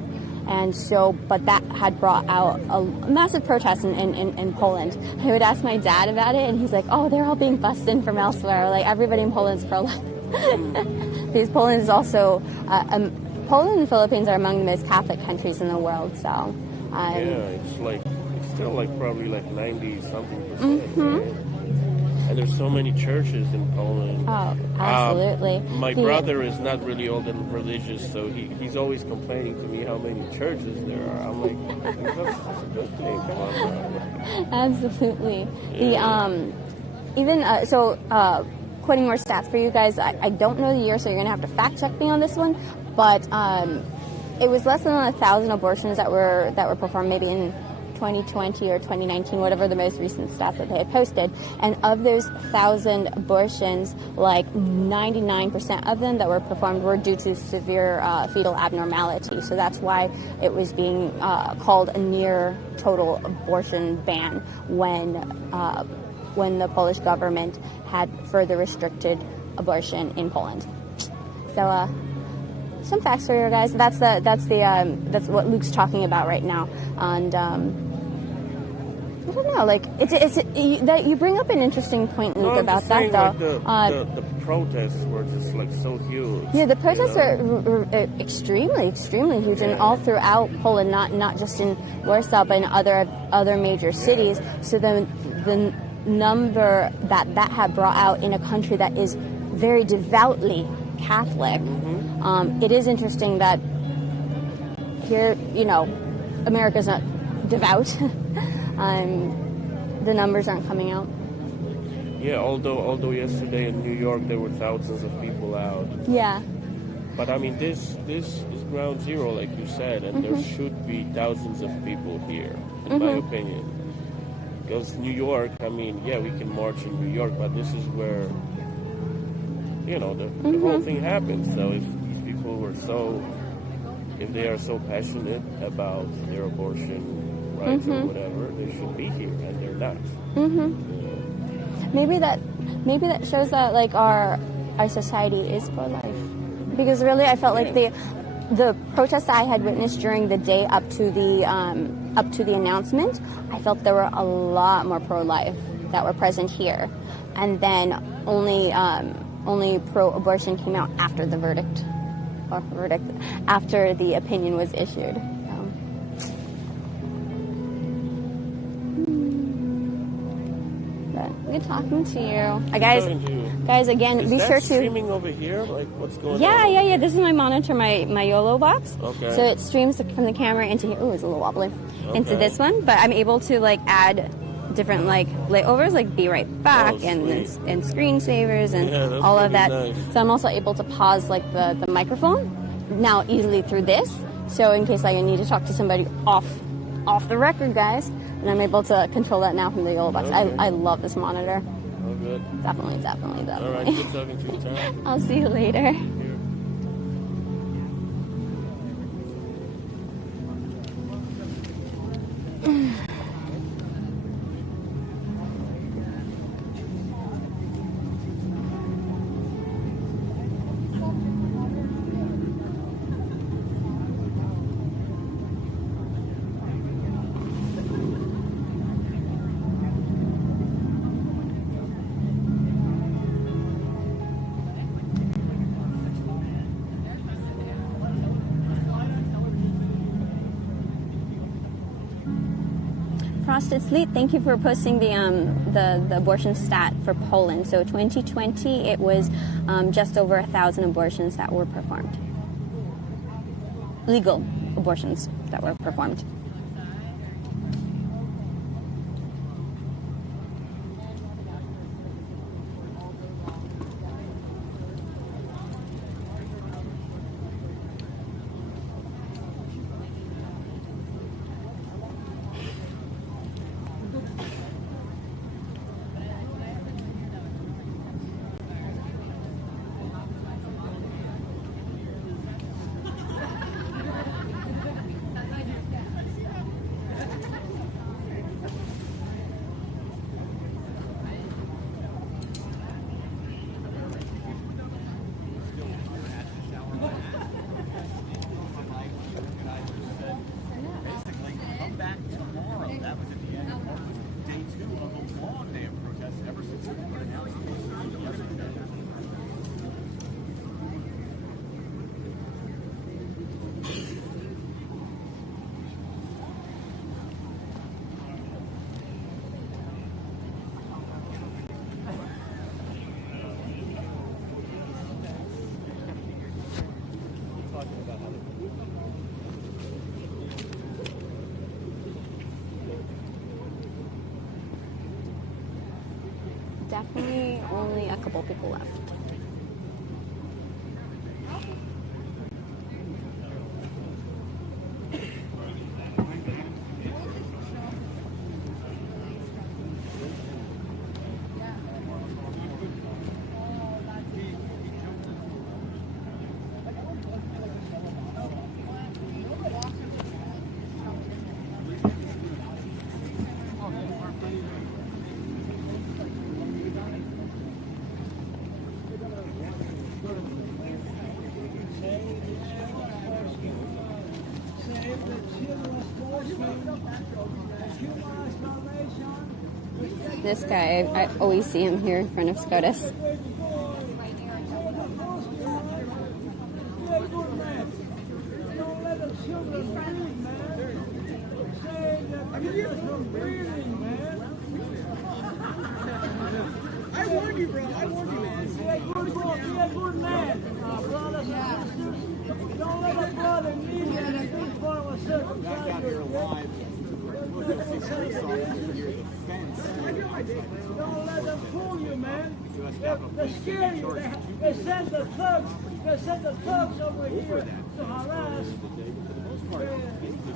And so, but that had brought out a massive protest in Poland. I would ask my dad about it, and he's like, oh, they're all being bussed in from elsewhere. Like, everybody in Poland is pro-life. Because Poland is also, Poland and the Philippines are among the most Catholic countries in the world, so. Yeah, it's still like probably like 90-something%. Right? And there's so many churches in Poland. Oh, absolutely. My brother is not really all that religious, so he's always complaining to me how many churches there are. I'm like, that's a good thing. Come on, bro. Absolutely. Yeah. Quoting more stats for you guys, I don't know the year, so you're going to have to fact check me on this one, but it was less than 1,000 abortions that were performed maybe in 2020 or 2019, whatever the most recent stats that they had posted. And of those 1,000 abortions, like 99% of them that were performed were due to severe fetal abnormality. So that's why it was being called a near total abortion ban when the Polish government had further restricted abortion in Poland. So some facts for you guys. That's what Luke's talking about right now. And I don't know, like that you bring up an interesting point, Luke, about that though. Like the protests were just like so huge. Yeah, the protests were extremely huge, and all throughout Poland, not just in Warsaw, but in other major cities. So the number that had brought out in a country that is very devoutly Catholic. It is interesting that here, America's not devout. The numbers aren't coming out. Yeah, although yesterday in New York there were thousands of people out. Yeah. But I mean, this is ground zero, like you said, and there should be thousands of people here, in my opinion. Because New York, I mean, yeah, we can march in New York, but this is where, the whole thing happens. So if these people were if they are so passionate about their abortion rights or whatever, they should be here, and they're not. Maybe that shows that like our society is pro-life, because really I felt like the protests I had witnessed during the day up to the announcement, I felt there were a lot more pro-life that were present here, and then only pro-abortion came out after the verdict after the opinion was issued. Good talking to you. Guys, again, be sure to... streaming over here? Like, what's going on? Yeah. This is my monitor, my YOLO box. Okay. So it streams from the camera into here. Oh, it's a little wobbly. Into this one. But I'm able to, like, add different, like, layovers, like Be Right Back and screensavers and all of that. Nice. So I'm also able to pause, like, the microphone now easily through this. So in case I need to talk to somebody off the record, guys, and I'm able to control that now from the YOLO box. Okay. I love this monitor. Oh, good. Definitely. All right, good talking to you, Tom. I'll see you later. Frosted Sleep, thank you for posting the abortion stat for Poland. So 2020, it was just over 1,000 abortions that were performed. Legal abortions that were performed. couple people left. This guy, I always see him here in front of SCOTUS. I warned you, bro. I warned you, man. Be a good boy. Be a good man. Brothers and sisters, don't let a brother leave you and think for a certain time. Don't let them fool you, man. They scare you. They send the thugs. They send the thugs over here to harass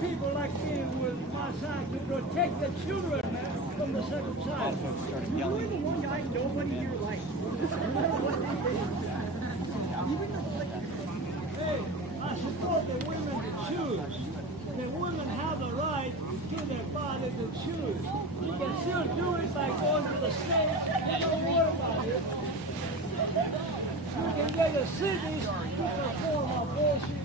people like me with my side to protect the children, man, from the second side. You're the one guy nobody here likes. Hey, I support the women to choose. The women have the right to their body to choose. You can still do it by going to the stage. Don't worry about it. You can go to cities to perform abortion.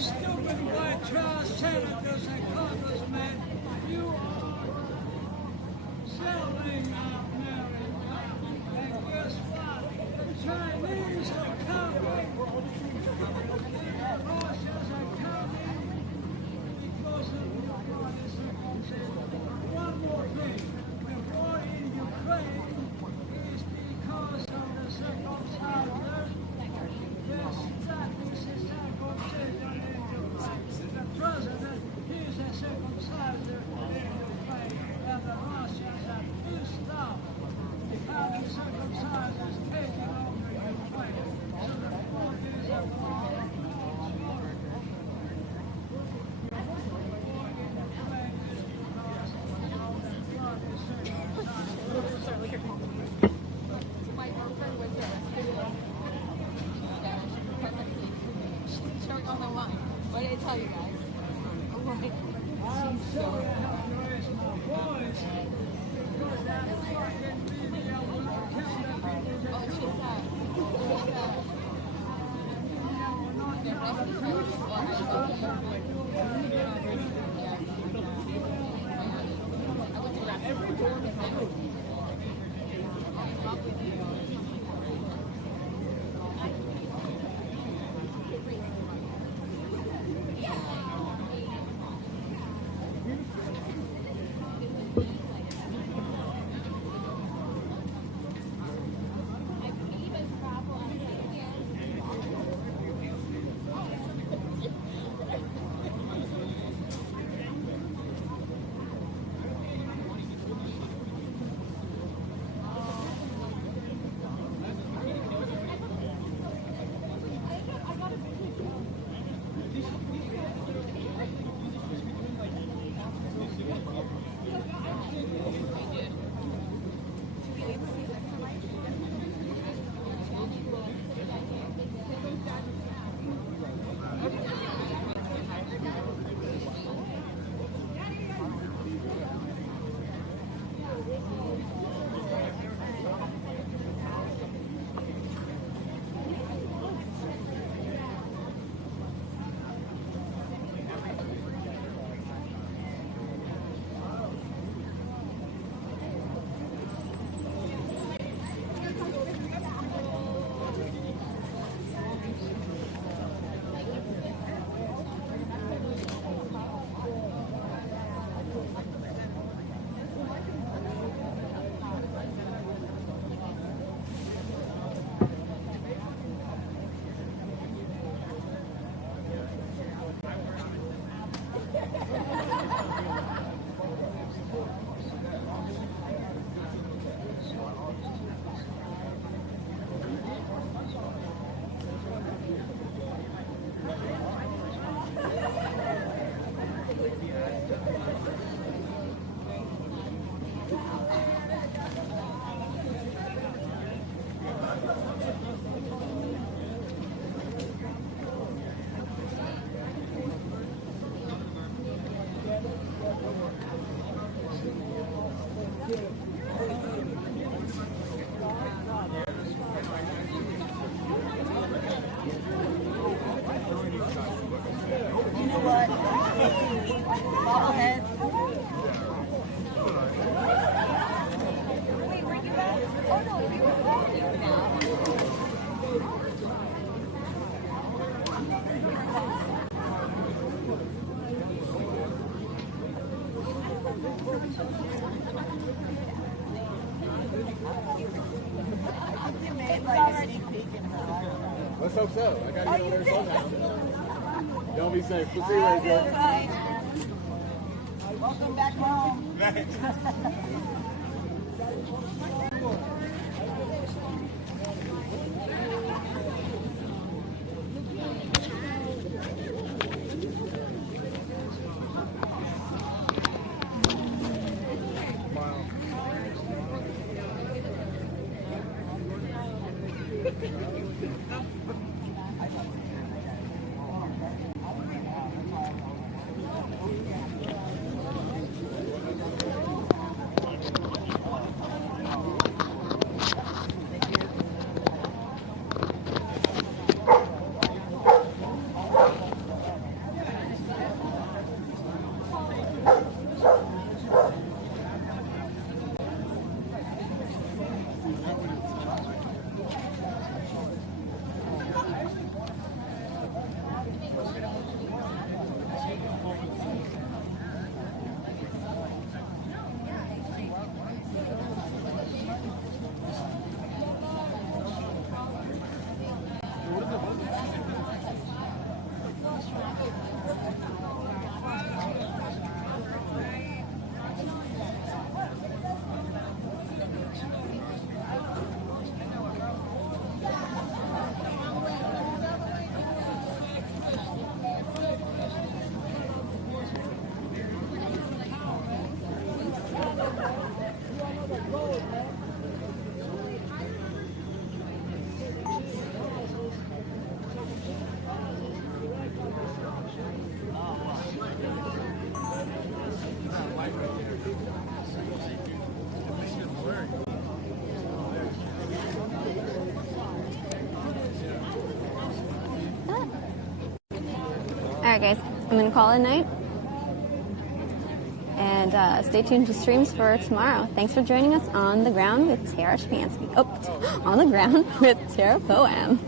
Stupid white trash senators and congressmen, you are selling our America. And guess what? The Chinese are coming. The Russians are coming because of your policy. One more thing. so I have to raise my voice because that fucking media will not tell the people the truth. Media will not tell the truth. Let's hope so. I gotta get over there somehow. Don't be safe. We'll see you later. Welcome back home. right, guys, I'm going to call it a night. And stay tuned to streams for tomorrow. Thanks for joining us on the ground with Tara Shapansky. Oh, on the ground with Tara PoAm.